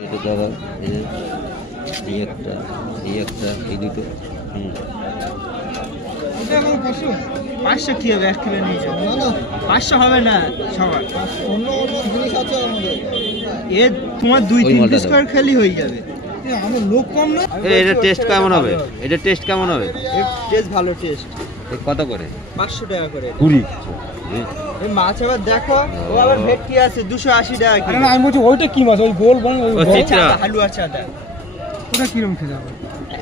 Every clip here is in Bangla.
এটা দাদা এই একটা এই দুটো এটা আমার 500 কি হবে 1 কিলো নিয়ে যাও না 500 হবে না সবার অন্য জিনিস আছে আমাদের এ তোমার 2-3 পিস করে খালি হয়ে যাবে আমার লোক কম না এটা টেস্ট কেমন হবে এটা টেস্ট কেমন হবে টেস্ট ভালো টেস্ট কত করে 500 টাকা করে 20 এই মাছ আবার দেখো ও আবার ভেটকি আছে 280 টাকা কিলো না আমি বলছি ওইটা কি মাছ ওই গোল বন ওই হালুয়া চাটা ওটা কি রকম খেতে হবে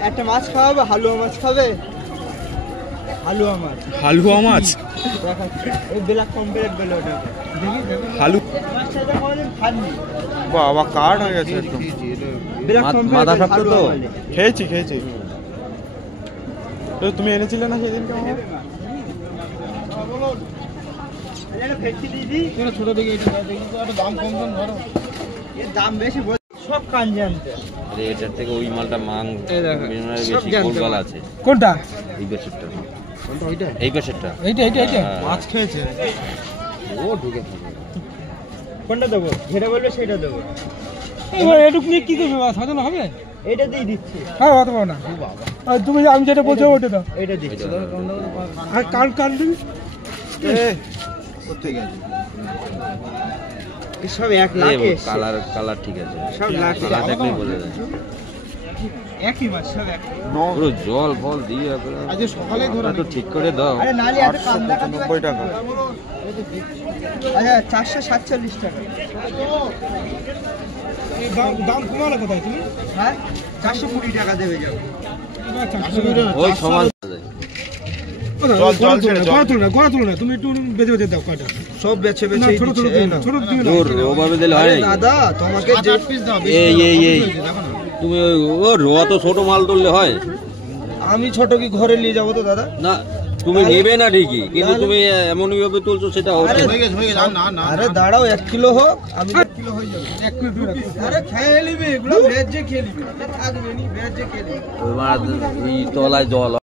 একটা মাছ খাওয়াবে হালুয়া মাছ খাবে হালুয়া মাছ ওই ব্ল্যাক কমপ্লিট বলে ওটা হালু মাছটা কোনদিন খাননি বাবা কার্ড হয়ে গেছে একদম ব্ল্যাক কমপ্লিট মাথা শক্ত তো খেয়েছি তো তুমি এনেছিলে না সেদিন কেমন এটা ভেটকি দিদি এটা ছোট দিকে এটা দেখি তো একটা দাম কম ধরো এর দাম বেশি সব কান জানতে এটার থেকে ওই মালটা মাং এই দেখো, বেশি গোলগাল আছে কোনটা এই বেশটা কোনটা ওইটা এই বেশটা এইটা মাছ খেয়েছে ও ঢুকে থাকে কোনটা দেবো যেটা বলবে সেটা দেবো এবার এটুক নিয়ে কি করবে সাজানো হবে এটা দিয়ে দিচ্ছি হ্যাঁ অত বড় না আর তুমি আমি যেটা বলছো ওটা দাও এটা দিচ্ছি আর কান দিবি কোথায় গেছে সব 1 লাখ কালার ঠিক আছে সব লাখ কালার দেখলেই বোঝা যায় একই মাছ সব এক পুরো জল ফল দিয়ে আজ সকালে ধরে তো ঠিক করে দাও আরে নালি এত কম টাকা 90 টাকা আচ্ছা 447 টাকা এই দাম কমালে কোথায় তুমি হ্যাঁ 420 টাকা দেবে যাও ওই সমান গড়া তুলো না তুমি একটু বেঁচে দাও কাটা সব বেচে না ছোট দিবে না ওভাবে দিলে হয় নাকি? দাদা তোমাকে যে পিস দাও এই তুমি ও রোয়া তো ছোট মাল তুললে হয় আমি ছোট কি ঘরে নিয়ে যাবো তো দাদা না তুমি নেবে না ঠিকই কিন্তু তুমি এমনই ভাবে তুলছো সেটা হচ্ছে আরে দাঁড়াও 1 কিলো হোক আমি 1 কিলো হয়ে যাবে 1 কিলো আরে খেয়ে নিবি এগুলো ভেজ যে খেয়ে নিবি থাকবে নি ভেজ যে খেয়ে নিবি ওই তলায় জল